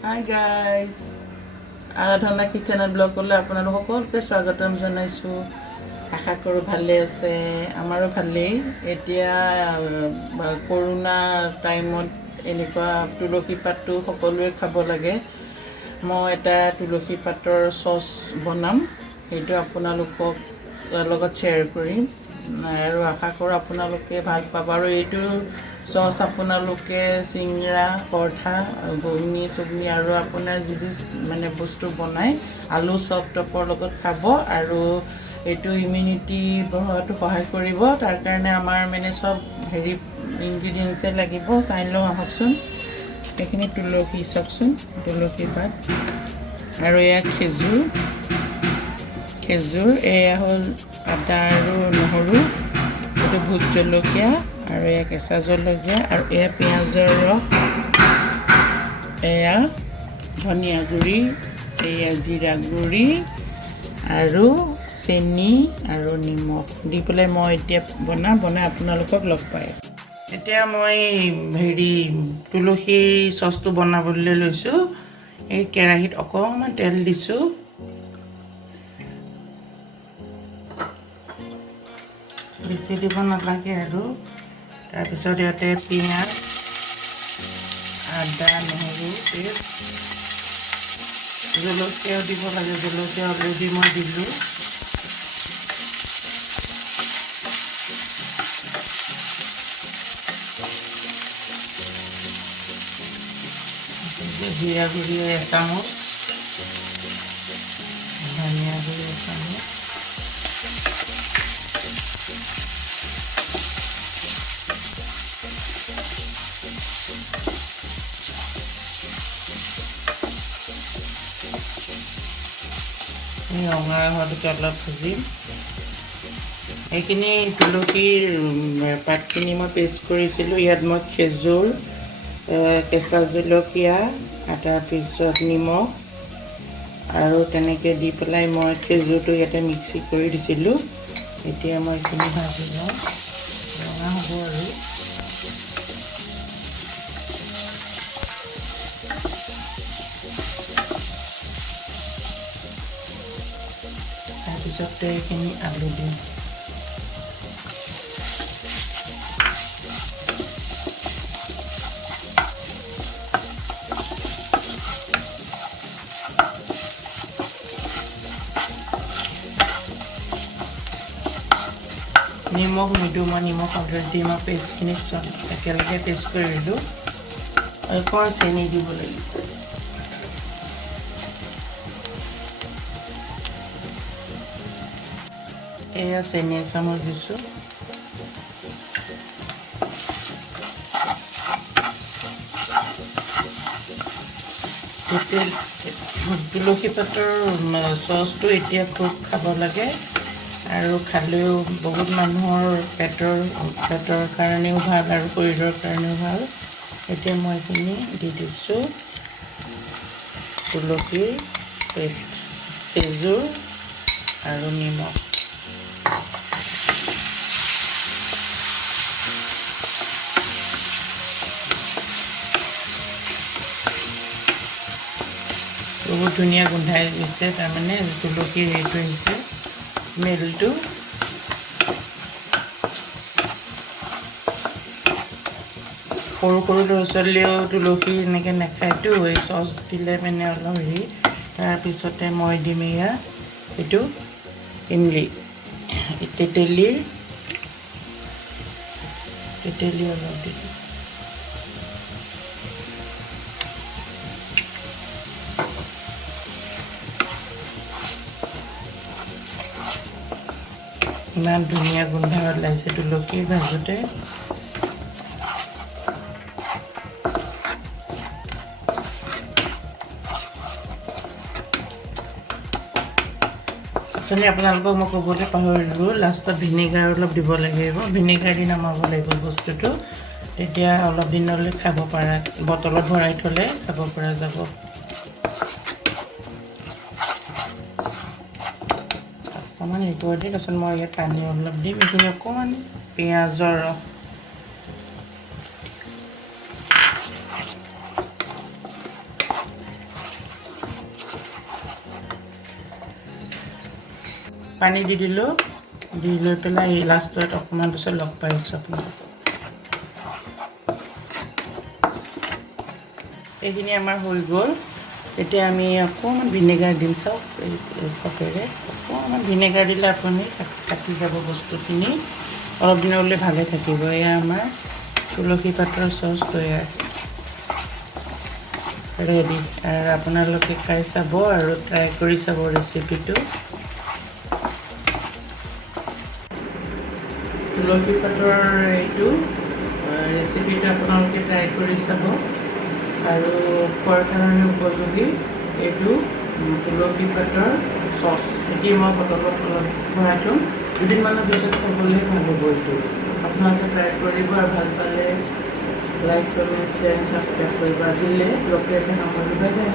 Hi guys, আৰাধনা কিচেনত ব্লগলৈ আপোনালোক সকলোকে স্বাগতম জনাইছোঁ। আশা কৰোঁ ভালে আছে, আমাৰো ভালেই। এতিয়া কৰোণা টাইমত এনেকুৱা তুলসী পাতটো সকলোৱে খাব লাগে। মই এটা তুলসী পাতৰ চচ বনাম, সেইটো আপোনালোকক লগত শ্বেয়াৰ কৰিম আৰু আশা কৰোঁ আপোনালোকে ভাল পাব। আৰু এইটো চচ আপোনালোকে চিংৰা, পৰঠা, ঘুগনি চুগনি আৰু আপোনাৰ যি মানে বস্তু বনাই আলু চপ টপৰ লগত খাব। আৰু এইটো ইমিউনিটি বঢ়োৱাটো সহায় কৰিব। তাৰ কাৰণে আমাৰ মানে চব ইনগ্ৰিডিয়েণ্টছে লাগিব। চাই লওঁ আহকচোন। এইখিনি তুলসী চাওকচোন, তুলসী পাত আৰু এয়া খেজুৰ, এয়া হ'ল আদা আৰু নহৰু, এইটো ভোট জলকীয়া আৰু এয়া কেঁচা জলকীয়া আৰু এয়া পিঁয়াজৰ ৰস, এয়া ধনিয়া গুড়ি, এয়া জিৰা গুড়ি আৰু চেনি আৰু নিমখ দি পেলাই মই এতিয়া বনাই আপোনালোকক লগ পাই আছোঁ। এতিয়া মই তুলসীৰ চচটো বনাবলৈ লৈছোঁ। এই কেৰাহীত অকণমান তেল দিছোঁ। বেছি দিব নালাগে আৰু তাৰপিছত ইয়াতে পিঁয়াজ, আদা নহৰু পেষ্ট, জলকীয়াও দিব লাগে। জলকীয়া অলৰেডি মই দিলোঁ। জিৰা গুড়ি এচামুচ, ধনিয়া গুড়ি এচামুচ, ৰঙা হোৱালৈকে অলপ ভাজিম। এইখিনি তুলসীৰ পাতখিনি মই পেষ্ট কৰিছিলোঁ। ইয়াত মই খেজুৰ, কেঁচা জলকীয়া, তাৰপিছত নিমখ আৰু তেনেকৈ দি পেলাই মই খেজুৰটো ইয়াতে মিক্সি কৰি দিছিলোঁ। এতিয়া মই এইখিনি ভাজি লওঁ, ৰঙা হ'ব আৰু তাৰপিছতে এইখিনি আলু দিম। নিমখ নিদিওঁ, মই নিমখ অলৰেডি মই পেষ্টখিনি চব একেলগে পেষ্ট কৰি দিলোঁ। অকণ চেনি দিব লাগিব। এয়া চেনি এচামুচ দিছোঁ। তুলসী পাতৰ চচটো এতিয়া খুব খাব লাগে আৰু খালেও বহুত মানুহৰ পেটৰ কাৰণেও ভাল আৰু শৰীৰৰ কাৰণেও ভাল। এতিয়া মই এইখিনি দি দিছোঁ তুলসীৰ পেষ্ট, খেজুৰ আৰু নিমখ। বহুত ধুনীয়া গোন্ধাই গৈছে, তাৰমানে তুলসীৰ হেৰিটো আহিছে, স্মেলটো। সৰু ল'ৰা ছোৱালীয়েও তুলসী এনেকৈ নাখায়তো, এই চচ দিলে মানে অলপ তাৰপিছতে মই দিম এয়া এইটো ইমলি, তেতেলী অলপ দিম। ইমান ধুনীয়া গোন্ধ ওলাইছে তুলসীৰ ভাজোতে। আপোনালোকক মই ক'বলৈ পাহৰিলোঁ, লাষ্টত ভিনেগাৰ অলপ দিব লাগিব। ভিনেগাৰ দি নমাব লাগিব বস্তুটো, তেতিয়া অলপ দিনলৈ খাব পৰা, বটলত ভৰাই থ'লে খাব পৰা যাব। অকণমান হেৰি কৰি দিম, তাৰপিছত মই ইয়াত পানী অলপ দিম। এইখিনি অকণমান পিঁয়াজৰ ৰস, পানী দি দিলোঁ, দি লৈ পেলাই লাষ্টত অকণমান পিছত লগ পাইছোঁ আপোনাক। এইখিনি আমাৰ হৈ গ'ল। এতিয়া আমি অকণমান ভিনেগাৰ দিম, চাওক এই কাপেৰে অকণমান ভিনেগাৰ দিলে আপুনি থাকি যাব বস্তুখিনি, অলপ দিনলৈ ভালে থাকিব। এয়া আমাৰ তুলসী পাতৰ চচ তৈয়াৰ ৰেডি। আৰু আপোনালোকে খাই চাব আৰু ট্ৰাই কৰি চাব ৰেচিপিটো। তুলসী পাতৰ এইটো ৰেচিপিটো আপোনালোকে ট্ৰাই কৰি চাব আৰু খোৱাৰ কাৰণে উপযোগী এইটো তুলসী পাতৰ চচ। এতিয়া মই বটলত ভৰাই থ'ম, দুদিনমানৰ পিছত খাবলৈ ভাল হ'ব। এইটো আপোনালোকে ট্ৰাই কৰিব আৰু ভাল পালে লাইক, কমেণ্ট, শ্বেয়াৰ, ছাবস্ক্ৰাইব কৰিব। আজিলৈ ব্লগটো এটা সামৰিব। Bye bye.